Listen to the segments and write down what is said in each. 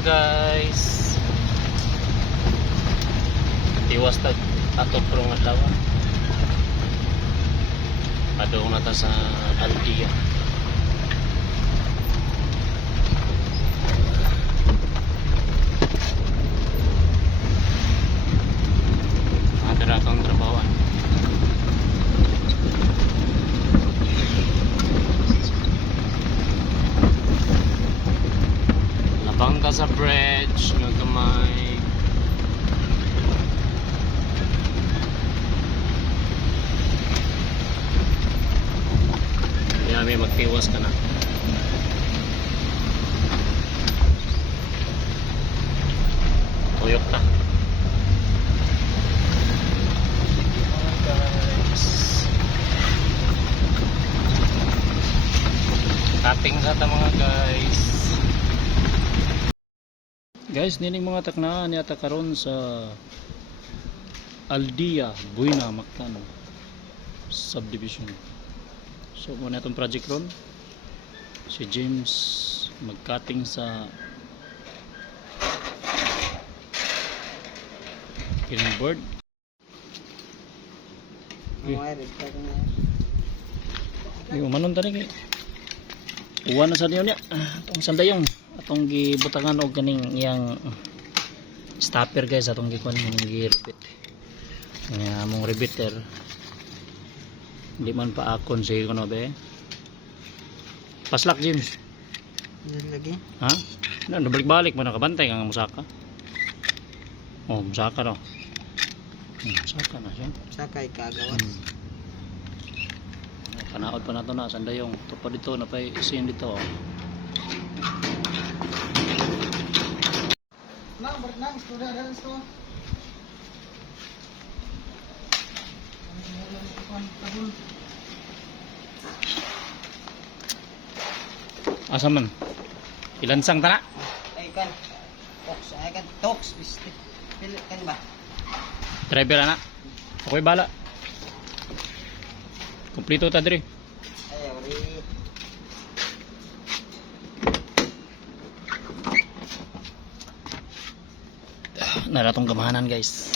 mga guys. Tiwas tag ato prong adlaw. Adong nata sa Aldia. Adara kang trabawan. Labang ka sa bridge nga gamay. Kaya may magtiwas ka na. Tuyok na. Cutting sa ta mga guys. Guys, nining mga taknaan yata karon sa Aldia, Buena, Mactan subdivision. So muna itong project ron. Si James mag-cutting sa killing board. Yung manon tani kay uwan na sa niyo niya. Atong sandayong atong gibutangan og kaning iyang stopper guys, atong gikuan ning gi-repeat. Nga mong repeater. Hindi man pa akon sige kuno be. Paslak James. Lagi. Ha? Na balik-balik man nakabantay kang musaka. Oh, musaka no. Musaka na siya. Sakay kagawas. Panaod pa nato na sandayong tupad dito na pay isin dito. Nang bernang sudah dan sto. Asa man? Ilansang tana? Ay kan. Tox. Pili kan ba? Driver ana. Ako'y bala. Kompleto ta diri. Ay ori. Naratong gamahanan guys.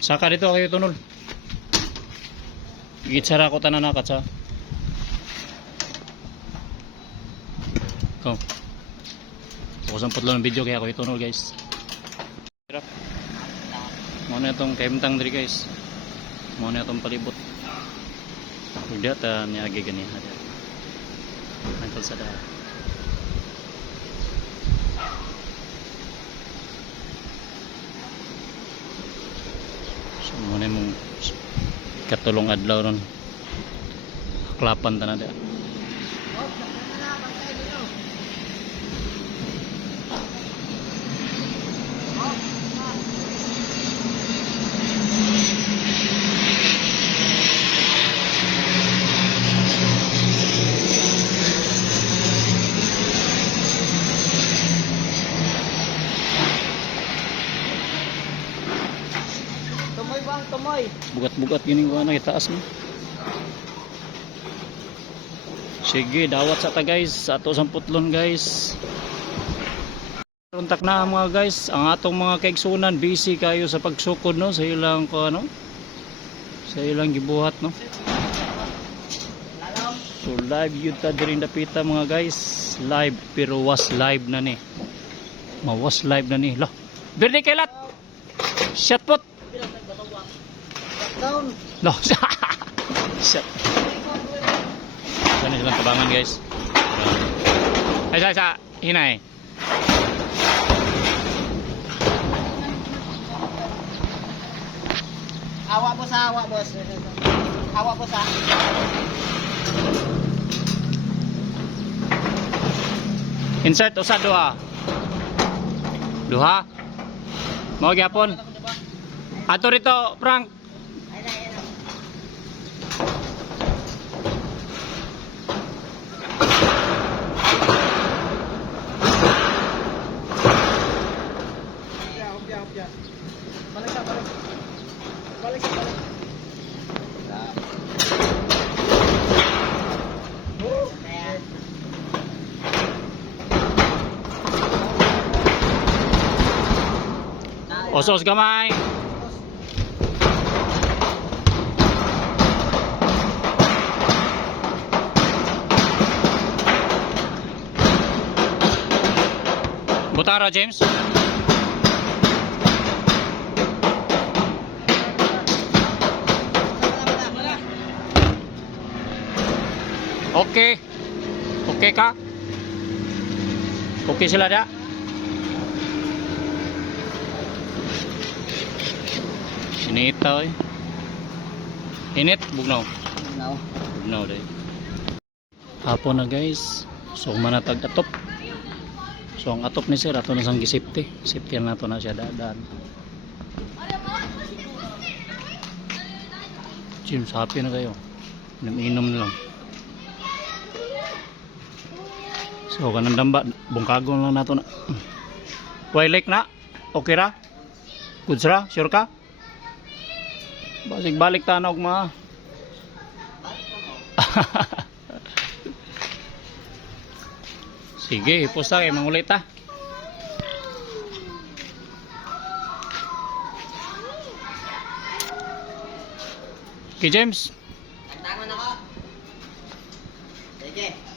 Saka dito kayo tunol. Gitsara ko tanan na katsa. Go. Bukasan po lang ng video kaya ako itunol guys. Muna itong kaimtang diri guys. Muna itong palibot. Hindi ata niyagi ganyan. Nangkal sa daan. So muna mong katulong adlaw ron. Klapan ta na da. Tumoy. Bugat-bugat gini ko ano itaas mo. Sige, dawat sa ta guys, sa ato sang putlon guys. Runtak na mga guys, ang atong mga kaigsunan busy kayo sa pagsukod no, sa ilang ko ano. Sa ilang gibuhat no. So live yun ta diri dapita mga guys, live pero was live na ni. Mawas live na ni. Lah. Birthday kay lat. Shot pot. Down. No. Shit. Sana silang tabangan guys. Ay sa hinay. Awak bos. Awak bos. Insert usa duha. Duha. Mao gyapon. Ato rito, Frank. Balik. Osos gamay. Butara James. Okay. Okay ka? Okay sila da? Sinita eh. Init, bugnaw. No. Bugnaw day. Hapon na guys. So manatag atop. So ang atop ni sir ato na sang gisipti. Safety na to na siya dadaan. James, happy na kayo. Inom na lang. So kanang damba, bungkagon lang nato na. Wildlife na? Okay ra? Good ra? Sure ka? Basig balik tanog ma. Sige, ipusta kay mangulit ta. Okay, James. Tangan ako. Sige.